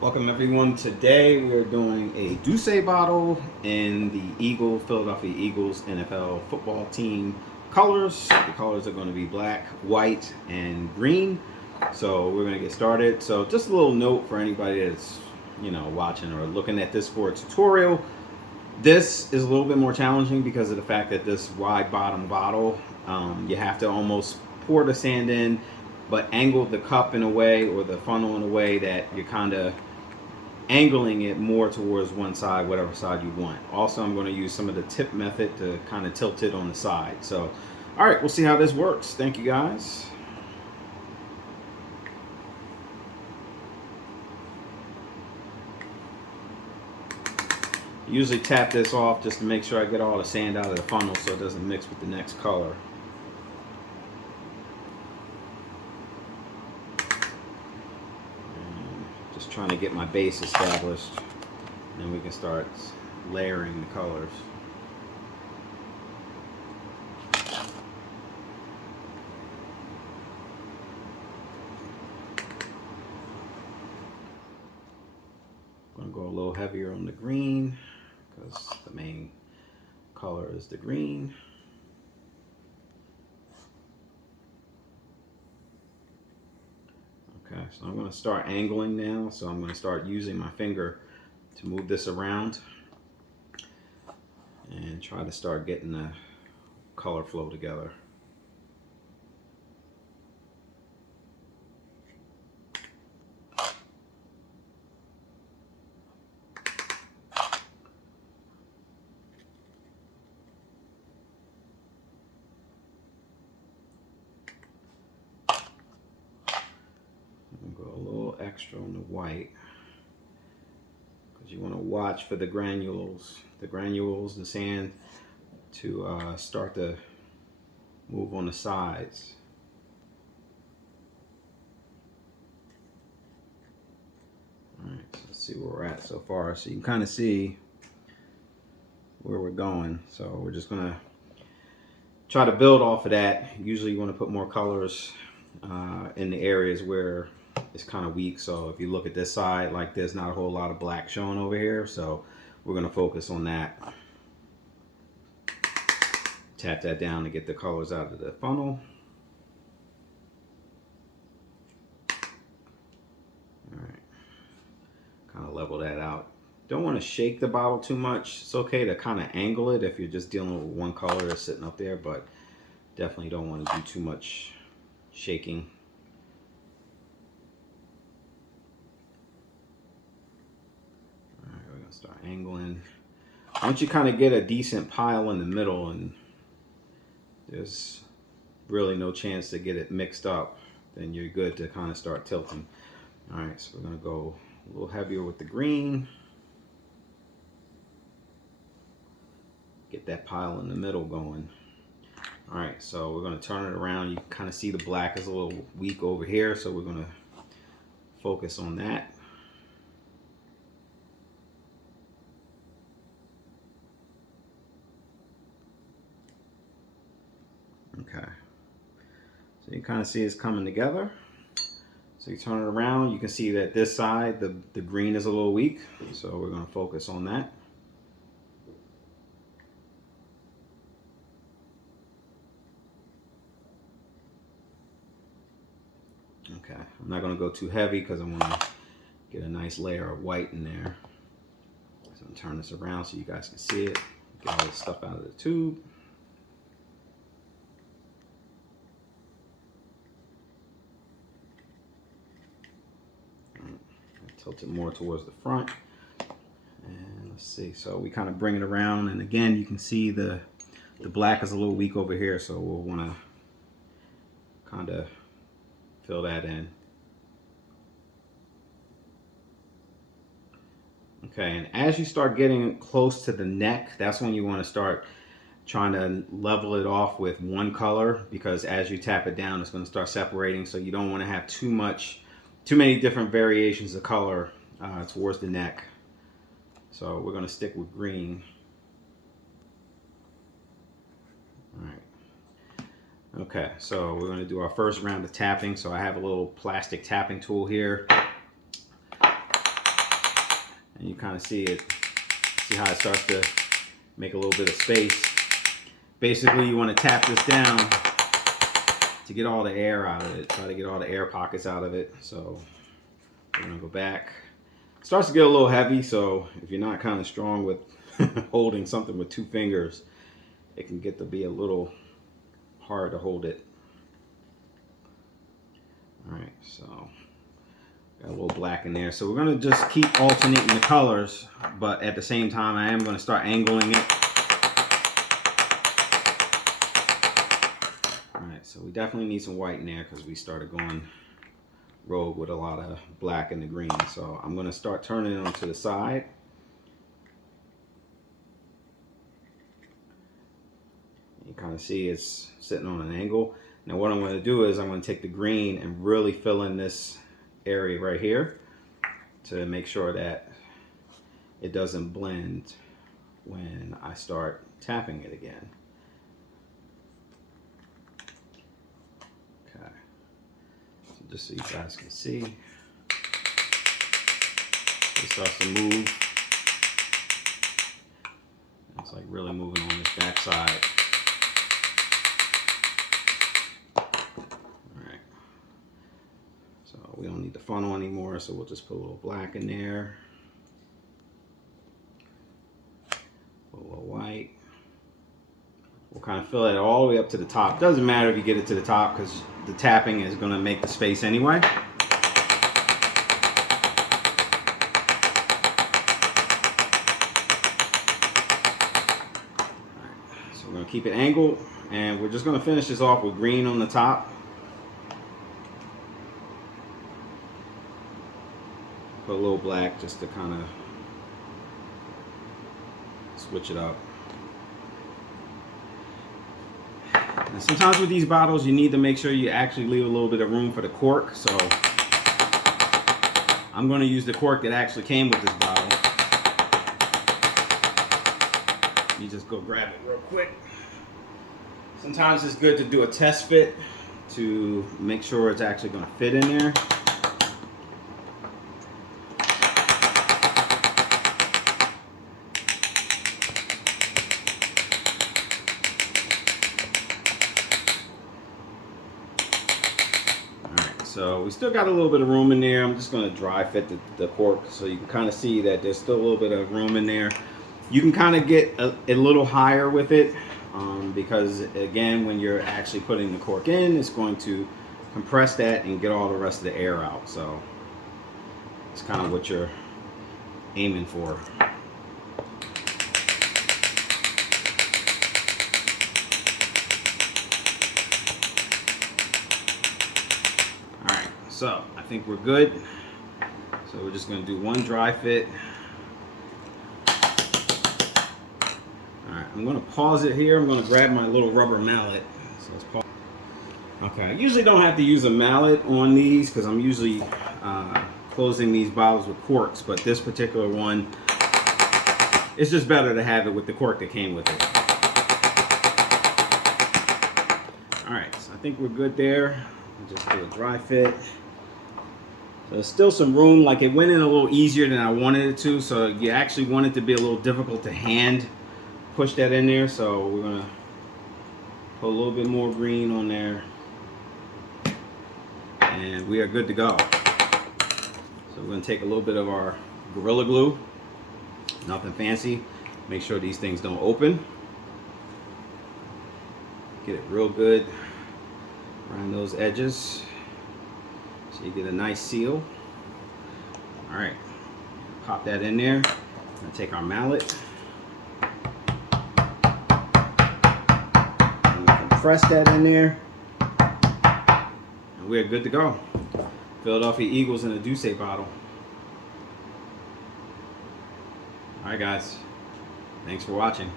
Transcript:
Welcome everyone. Today we're doing a Douce bottle in the Philadelphia Eagles NFL football team colors. The colors are going to be black, white, and green. So we're going to get started. So just a little note for anybody that's watching or looking at this for a tutorial. This is a little bit more challenging because of the fact that this wide bottom bottle, you have to almost pour the sand in, but angle the cup in a way or the funnel in a way that you're kind of angling it more towards one side, whatever side you want. Also, I'm going to use some of the tip method to kind of tilt it on the side. So, all right, we'll see how this works. Thank you guys. Usually tap this off just to make sure I get all the sand out of the funnel so it doesn't mix with the next color. Just trying to get my base established, and then we can start layering the colors. I'm going to go a little heavier on the green because the main color is the green. Okay, so I'm going to start angling now. So I'm going to start using my finger to move this around and try to start getting the color flow together. Go a little extra on the white because you want to watch for the granules, the sand to start to move on the sides. All right, so let's see where we're at so far. So you can kind of see where we're going. So we're just gonna try to build off of that. Usually you want to put more colors in the areas where it's kind of weak. So if you look at this side, like there's not a whole lot of black showing over here. So we're going to focus on that. Tap that down to get the colors out of the funnel. All right. Kind of level that out. Don't want to shake the bottle too much. It's okay to kind of angle it if you're just dealing with one color that's sitting up there, but definitely don't want to do too much shaking. Start angling. Once you kind of get a decent pile in the middle and there's really no chance to get it mixed up, then you're good to kind of start tilting. All right, so we're going to go a little heavier with the green. Get that pile in the middle going. All right, so we're going to turn it around. You can kind of see the black is a little weak over here, so we're going to focus on that. Okay, so you kind of see it's coming together. So you turn it around, you can see that this side, the green is a little weak. So we're going to focus on that. Okay, I'm not going to go too heavy because I want to get a nice layer of white in there. So I'm going to turn this around so you guys can see it. Get all the stuff out of the tube. Tilt it more towards the front. And let's see, so we kind of bring it around, and again you can see the black is a little weak over here, so we'll want to kind of fill that in. Okay, and as you start getting close to the neck, that's when you want to start trying to level it off with one color, because as you tap it down it's going to start separating, so you don't want to have too many different variations of color towards the neck. So we're going to stick with green. All right. Okay, so we're going to do our first round of tapping. So I have a little plastic tapping tool here. And you kind of see it, see how it starts to make a little bit of space. Basically, you want to tap this down to get all the air out of it. Try to get all the air pockets out of it. So we're gonna go back. It starts to get a little heavy, so if you're not kind of strong with holding something with 2 fingers, it can get to be a little hard to hold it. All right, so got a little black in there. So we're gonna just keep alternating the colors, but at the same time, I am gonna start angling it. All right, so we definitely need some white in there because we started going rogue with a lot of black and the green. So I'm gonna start turning it onto the side. You kind of see it's sitting on an angle. Now what I'm going to do is I'm going to take the green and really fill in this area right here to make sure that it doesn't blend when I start tapping it again. Okay, so just so you guys can see, it starts to move. It's like really moving on this back side. We don't need the funnel anymore, so we'll just put a little black in there. Put a little white. We'll kind of fill it all the way up to the top. Doesn't matter if you get it to the top because the tapping is going to make the space anyway. All right, so we're going to keep it angled, and we're just going to finish this off with green on the top. Put a little black just to kind of switch it up. And sometimes with these bottles, you need to make sure you actually leave a little bit of room for the cork. So I'm going to use the cork that actually came with this bottle. You just go grab it real quick. Sometimes it's good to do a test fit to make sure it's actually going to fit in there. So we still got a little bit of room in there. I'm just going to dry fit the cork so you can kind of see that there's still a little bit of room in there. You can kind of get a little higher with it because again, when you're actually putting the cork in, it's going to compress that and get all the rest of the air out. So it's kind of what you're aiming for. So I think we're good. So we're just going to do one dry fit. All right, I'm going to pause it here. I'm going to grab my little rubber mallet. So let's pause. Okay, I usually don't have to use a mallet on these because I'm usually closing these bottles with corks, but this particular one, it's just better to have it with the cork that came with it. All right, so I think we're good there. I'll just do a dry fit. There's still some room, like it went in a little easier than I wanted it to, so you actually want it to be a little difficult to hand push that in there. So we're gonna put a little bit more green on there, and we are good to go. So we're gonna take a little bit of our Gorilla Glue, nothing fancy. Make sure these things don't open. Get it real good around those edges. So you get a nice seal. All right, pop that in there. I'm gonna take our mallet. I'm gonna compress that in there. And we're good to go. Philadelphia Eagles in a Douce bottle. All right, guys. Thanks for watching.